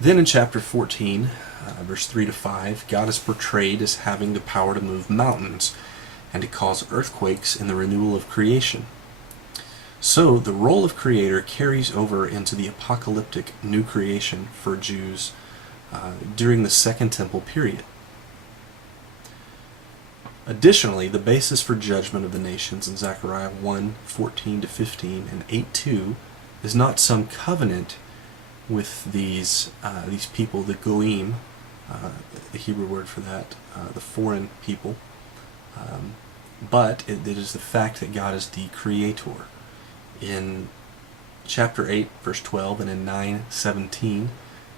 Then in chapter 14, verse 3 to 5, God is portrayed as having the power to move mountains and to cause earthquakes in the renewal of creation. So the role of creator carries over into the apocalyptic new creation for Jews during the Second Temple period. Additionally, the basis for judgment of the nations in Zechariah 1:14-15 and 8:2 is not some covenant with these people, the goyim, the Hebrew word for that, the foreign people, but it is the fact that God is the creator. In chapter 8, verse 12, and in 9:17,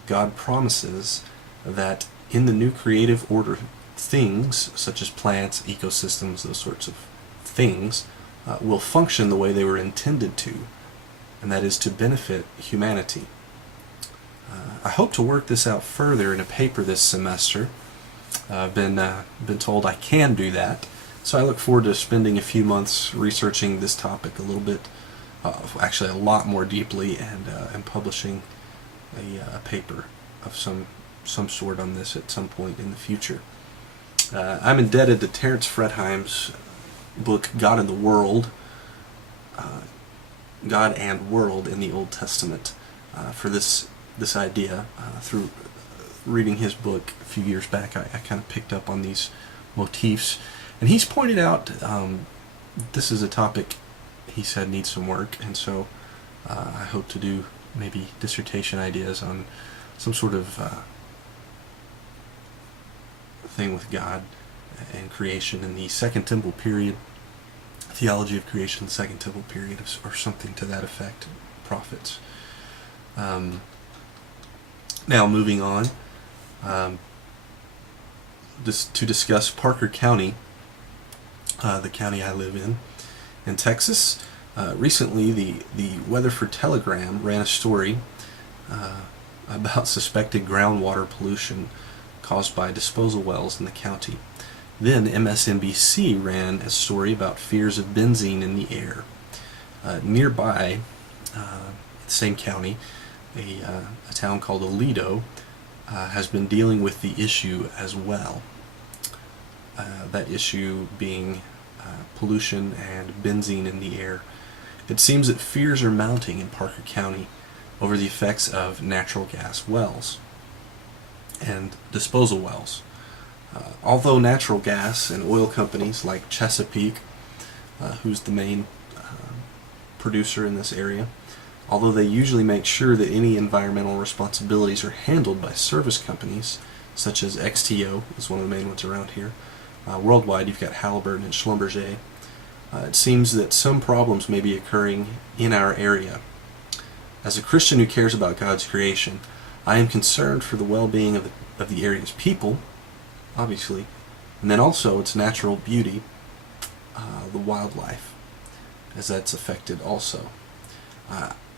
God promises that in the new creative order, things such as plants, ecosystems, those sorts of things, will function the way they were intended to, and that is to benefit humanity. I hope to work this out further in a paper this semester. I've been told I can do that, so I look forward to spending a few months researching this topic a little bit, actually a lot more deeply, and publishing a paper of some sort on this at some point in the future. I'm indebted to Terence Fredheim's book God and the World, God and World in the Old Testament, for this idea. Through reading his book a few years back, I kind of picked up on these motifs, and he's pointed out this is a topic he said needs some work, and so I hope to do maybe dissertation ideas on some sort of thing with God and creation in the Second Temple period, theology of creation, Second Temple period, or something to that effect, prophets. Now moving on, to discuss Parker County, the county I live in Texas. Recently, the Weatherford Telegram ran a story about suspected groundwater pollution caused by disposal wells in the county. Then MSNBC ran a story about fears of benzene in the air. Nearby, the same county, a town called Aledo has been dealing with the issue as well. That issue being pollution and benzene in the air. It seems that fears are mounting in Parker County over the effects of natural gas wells and disposal wells. Although natural gas and oil companies like Chesapeake, who's the main producer in this area, although they usually make sure that any environmental responsibilities are handled by service companies, such as XTO is one of the main ones around here. Worldwide, you've got Halliburton and Schlumberger. It seems that some problems may be occurring in our area. As a Christian who cares about God's creation, I am concerned for the well-being of the area's people, obviously, and then also its natural beauty, the wildlife, as that's affected also.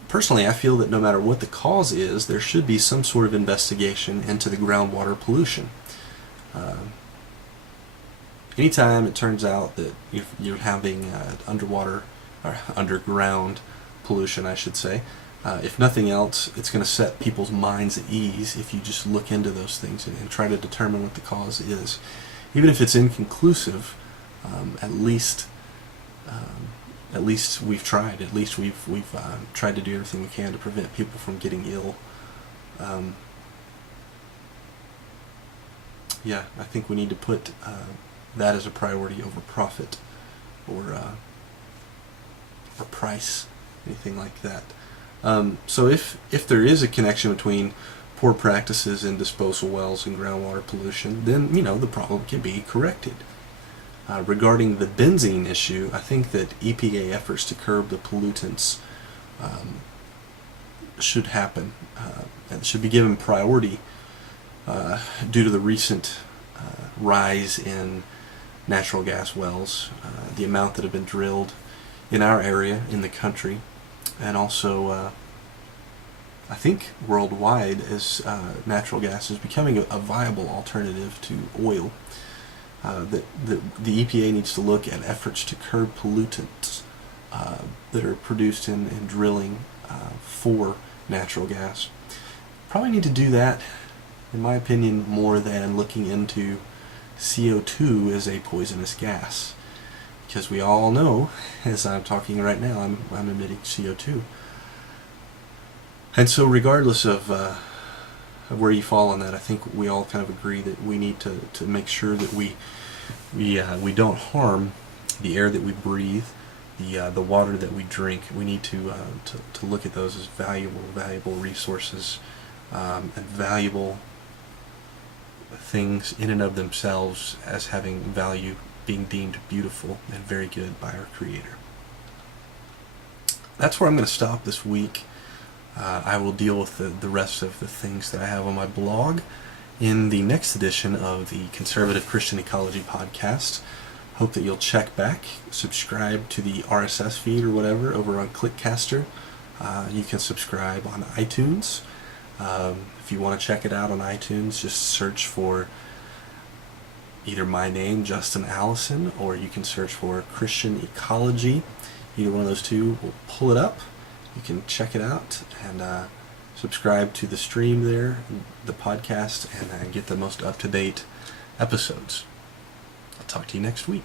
Personally, I feel that no matter what the cause is, there should be some sort of investigation into the groundwater pollution. Anytime it turns out that you're having underwater or underground pollution, I should say, if nothing else, it's going to set people's minds at ease if you just look into those things and try to determine what the cause is. Even if it's inconclusive, at least we've tried. At least we've tried to do everything we can to prevent people from getting ill. Yeah, I think we need to put that as a priority over profit or price, anything like that. So if there is a connection between poor practices in disposal wells and groundwater pollution, then the problem can be corrected. Regarding the benzene issue, I think that EPA efforts to curb the pollutants should happen and should be given priority due to the recent rise in natural gas wells, the amount that have been drilled in our area, in the country, and also I think worldwide, as natural gas is becoming a viable alternative to oil. That the EPA needs to look at efforts to curb pollutants that are produced in drilling for natural gas. Probably need to do that, in my opinion, more than looking into CO2 as a poisonous gas. Because we all know, as I'm talking right now, I'm emitting CO2. And so regardless of where you fall on that, I think we all kind of agree that we need to make sure that we don't harm the air that we breathe, the water that we drink. We need to look at those as valuable resources, and valuable things in and of themselves, as having value, being deemed beautiful and very good by our Creator. That's where I'm going to stop this week. I will deal with the rest of the things that I have on my blog in the next edition of the Conservative Christian Ecology podcast. Hope that you'll check back, subscribe to the RSS feed or whatever over on Clickcaster. You can subscribe on iTunes. If you want to check it out on iTunes, just search for either my name, Justin Allison, or you can search for Christian Ecology. Either one of those two will pull it up. You can check it out and subscribe to the stream there, the podcast, and get the most up-to-date episodes. I'll talk to you next week.